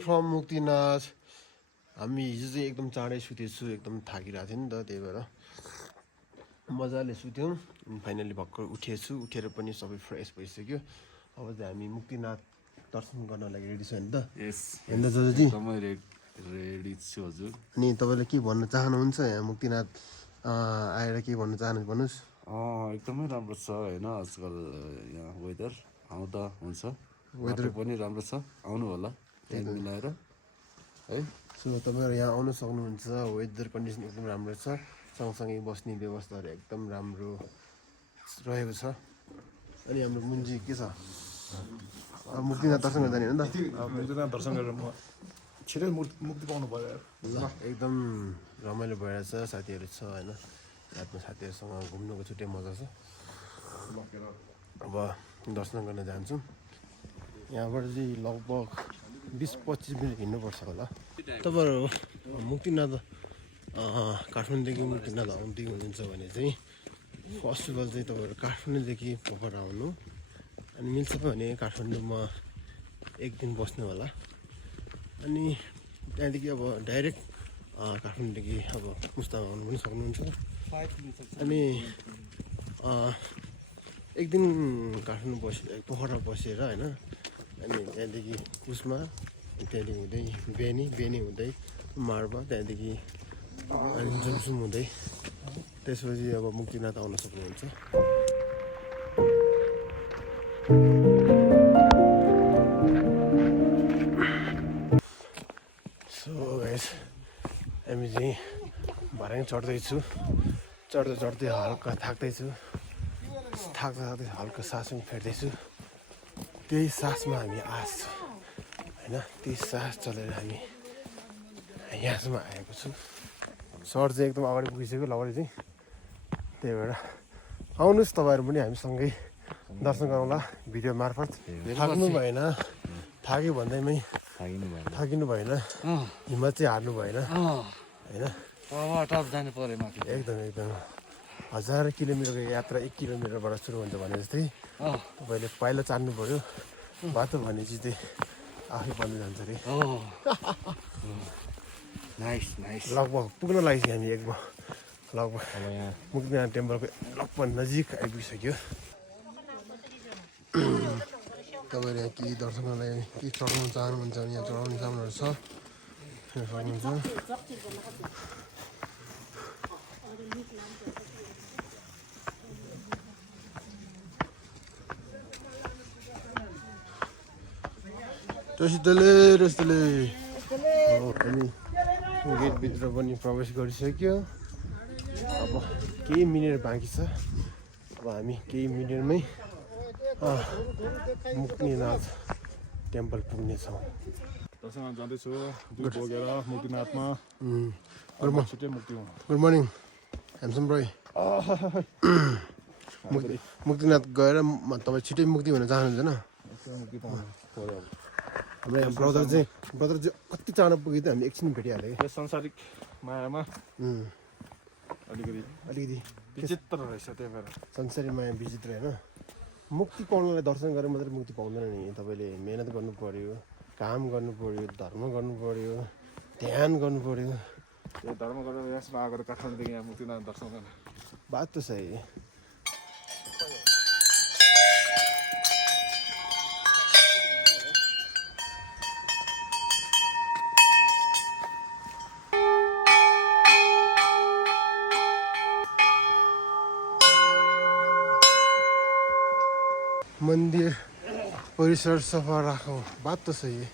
From Muktinath. हामी हिजो चाहिँ एकदम चाँडै सुतेछु, एकदम थाकिरहेको थियो नि त, त्यही भएर मजाले सुत्यौँ। फाइनली भर्खर उठेछु, उठेर पनि सबै फ्रेस भइसक्यो। अब चाहिँ हामी मुक्तिनाथ दर्शन गर्न लागि रेडी छ नि त? यस होइन दाजुजी? एकदमै रेडी छु हजुर। अनि तपाईँले के भन्न चाहनुहुन्छ यहाँ मुक्तिनाथ आएर के भन्न चाहनुहुन्छ भन्नुहोस्? एकदमै राम्रो छ होइन, आजकल यहाँ वेदर आउँदा हुन्छ, वेदर पनि राम्रो छ, आउनु होला टाइम मिलाएर है। सो तपाईँहरू यहाँ आउनु सक्नुहुन्छ, वेदर कन्डिसन एकदम राम्रो छ, सँगसँगै बस्ने व्यवस्थाहरू एकदम राम्रो रहेको छ। अनि हाम्रो मुन्जी के छ? अब मुक्तिनाथ दर्शन गर्दा नि हो नि त? मुक्तिनाथ दर्शन गरेर म छिटै मुक्ति पाउनु भयो। ल एकदम रमाइलो भइरहेछ, साथीहरू छ होइन, रातमा साथीहरूसँग घुम्नुको छुट्टै मजा छ। अब दर्शन गर्न जान्छौँ। यहाँबाट चाहिँ लगभग 20-25 मिनट हिँड्नुपर्छ होला। तपाईँहरू मुक्तिनाथ काठमाडौँदेखि मुक्तिनाथ आउँदै हुनुहुन्छ भने चाहिँ फर्स्ट अफ अल चाहिँ तपाईँहरू काठमाडौँदेखि पोखरा आउनु, अनि मिल्छ भने काठमाडौँमा एक दिन बस्नु होला। अनि त्यहाँदेखि अब डाइरेक्ट काठमाडौँदेखि अब मुस्ताङ आउनु पनि सक्नुहुन्छ। अनि एक दिन काठमाडौँ पोखरा बसेर होइन, अनि त्यहाँदेखि उसमा, त्यहाँदेखि हुँदै बेनी हुँदै माडवा, त्यहाँदेखि अनि जुमसुम हुँदै त्यसपछि अब मुक्तिनाथ आउन सक्नुहुन्छ। सो गाइस हामी चाहिँ भर्याङ चढ्दैछु, चढ्दै हल्का थाक्दैछु, थाक्दै हल्का सास पनि फेर्दैछु। त्यही सासमा हामी आस छ होइन, त्यही सास चलेर हामी यहाँसम्म आएको छु। सर चाहिँ एकदम अगाडि पुगिसक्यो लगडै चाहिँ, त्यही भएर आउनुहोस् तपाईँहरू पनि हामीसँगै दर्शन गरौँला भिडियो मार्फत। थाक्नु भएन, थाक्यो भन्दैमै थाकिनु भएन, हिम्मत चाहिँ हार्नु भएन होइन। जानु पर्यो माथि, एकदम 1000 किलोमिटरको यात्रा 1 किलोमिटरबाट सुरु हुन्छ भने जस्तै तपाईँले पाइला चाड्नु पऱ्यो, बाटो भनेपछि चाहिँ आफै बन्द जान्छ अरे। लगभग पुग्न लागिसक्यो हामी लगभग मुक्तिनाथ टेम्पलको लगभग नजिक आइपुगिसक्यो। तपाईँहरू यहाँ केही दर्शन गर्नलाई केही चढाउनु चाहनुहुन्छ भने यहाँ चढाउने सामानहरू छ, सक्नुहुन्छ। रस्तले अनि गेटभित्र पनि प्रवेश गरिसक्यो। अब केही मिनट बाँकी छ, अब हामी केही मिनटमै मुक्तिनाथ टेम्पल पुग्नेछौँ। दर्शन जाँदैछु बोकेर मुक्तिनाथमा, छिट्टै मुक्ति हुनु। गुड मर्निङ ह्यान्डसम ब्रोइ। मुक्तिनाथ गएर तपाईँ छिट्टै मुक्ति हुन चाहनुहुन्छ होइन? मुक्ति पाउनु पर्यो। हाम्रो यहाँ ब्रदर चाहिँ कति चाँडो पुग्यो त, हामी एकछिन भेटिहाल्यो यस संसारिक मायामा अलिकति विचित्र रहेछ, त्यही भएर संसारी माया विचित्र होइन। मुक्ति पाउनलाई दर्शन गरेर मात्रै मुक्ति पाउँदैन नि, तपाईँले मेहनत गर्नु पऱ्यो, काम गर्नु पऱ्यो, धर्म गर्नु पऱ्यो, ध्यान गर्नु पऱ्यो। यो धर्म गरेर यसमा आएर काठमाडौँदेखि यहाँ मुक्तिनाथ दर्शन गर्न बात त सही। मन्दिर परिसर सफा राखौँ, बात त सही है।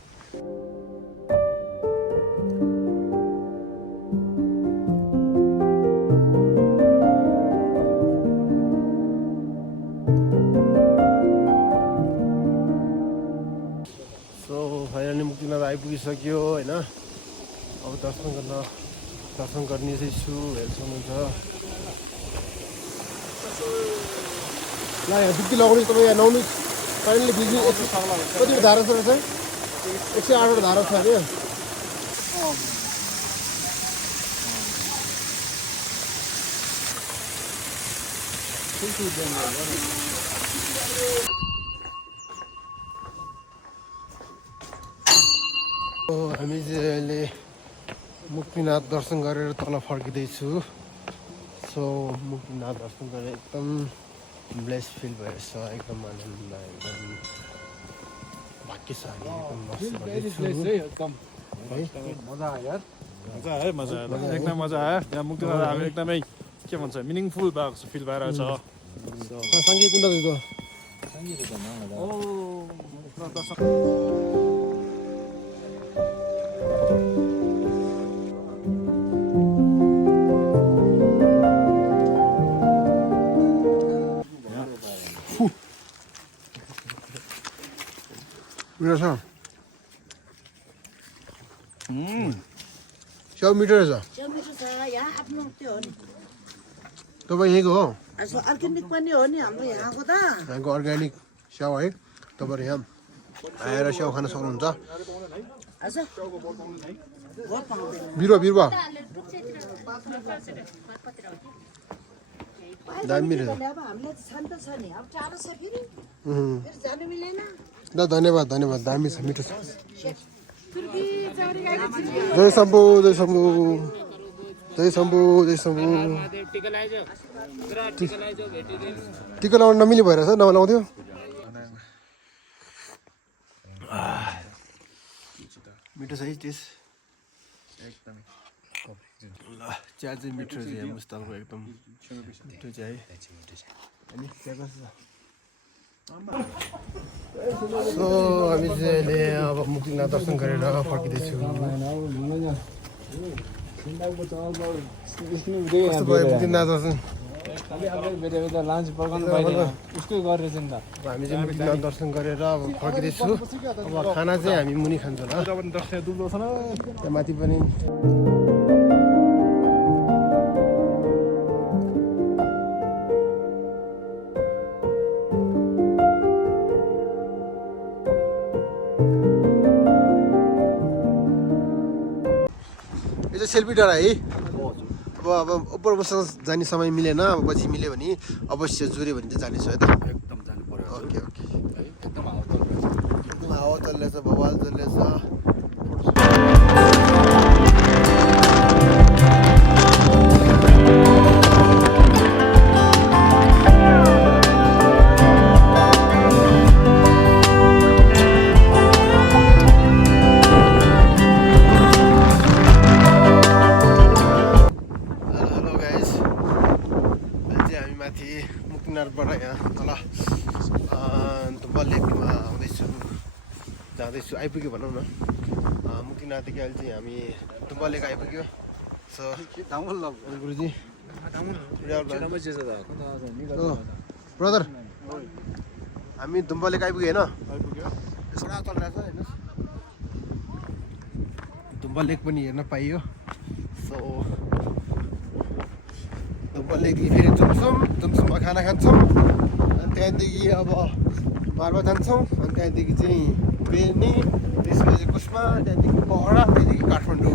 सो फाइनली मुक्तिनाथ आइपुगिसक्यो होइन। अब दर्शन गर्ने चाहिँ छु, हेर्नु सक्नुहुन्छ। ल यहाँ डुब्की लगाउनुहोस्, तपाईँ यहाँ नुहाउनुहोस्। फाइनली बिजी कतिको धारा छ रहेछ? 108 धारा छ अरे। हामी चाहिँ अहिले मुक्तिनाथ दर्शन गरेर तल फर्किँदैछु सो मुक्तिनाथ दर्शन गरेर एकदम ब्लेस फिल भएछ एकदम आनन्द एकदम भाग्यशाली एकदम मस्त गर्दैछु। मजा आयो यार मजा आयो एकदम मजा आयो यहाँ मुक्तिनाथ हामी एकदमै के भन्छ मिनिङफुल भएको फिल भइरहेको छ सङ्गीत कुन तपाईँको मिठो छ स्याउ मिठो रहेछ स्याउ मिठो छ यहाँ आफ्नो त्यो हो नि तपाईँ यहीँको हो अर्ग्यानिक पनि हो नि हाम्रो यहाँको त यहाँको अर्ग्यानिक स्याउ है तपाईँहरू यहाँ आएर स्याउ खान सक्नुहुन्छ अच्छा बहुत पाउँदैन बिरुवा बिरुवा दामी रहेछ अब हामीले त छन् त छ नि अब टाढो छ फेरि फेरि जानु मिलेन ल धन्यवाद धन्यवाद दामी छ मिठो छ तुर्की चौरी गाडी छिर्यो जय शम्भु जय शम्भु जय शम्भु जय शम्भु टिका लगाउनु नमिली भइरहेछ नलाउँथ्यो मिठो छ है टेस्ट एकदम ल चिया चाहिँ मिठो छ यहाँ मुस्ताङको एकदम मिठो चिया है अनि चिया कस्तो छ सो हामी चाहिँ अहिले अब मुक्तिनाथ दर्शन गरेर फर्किँदैछु कस्तो भयो मुक्तिनाथ दर्शन हामी चाहिँ मुक्तिनाथ दर्शन गरेर अब फर्किँदैछु अब खाना चाहिँ हामी मुनि खान्छौँ होला त्यहाँ माथि पनि यो चाहिँ सेल्फी डाँडा है अब उपर बस्न जाने समय मिलेन अब पछि मिल्यो भने अवश्य जुऱ्यो भने चाहिँ जानेछु है त एकदम जानु पर्यो ओके ओके एकदम हावा चल्दैछ बवाल चल्दैछ मुक्तिनाथबाट यहाँ तल दुम्बा लेकमा जाँदैछु आइपुग्यो भनौँ न मुक्तिनाथदेखि अहिले चाहिँ हामी दुम्बा लेक आइपुग्यो सो गुरुजी ब्रदर हामी दुम्बा लेक आइपुग्यो होइन चलिरहेछ हेर्नुहोस् दुम्बा लेक पनि हेर्न पाइयो सो दुम्बा लेकदेखि फेरि जुम्सुममा खाना खान्छौँ अनि त्यहाँदेखि अब पार्वा जान्छौँ अनि त्यहाँदेखि चाहिँ बेनी त्यसपछि कुस्मा त्यहाँदेखि पोखरा त्यहाँदेखि काठमाडौँ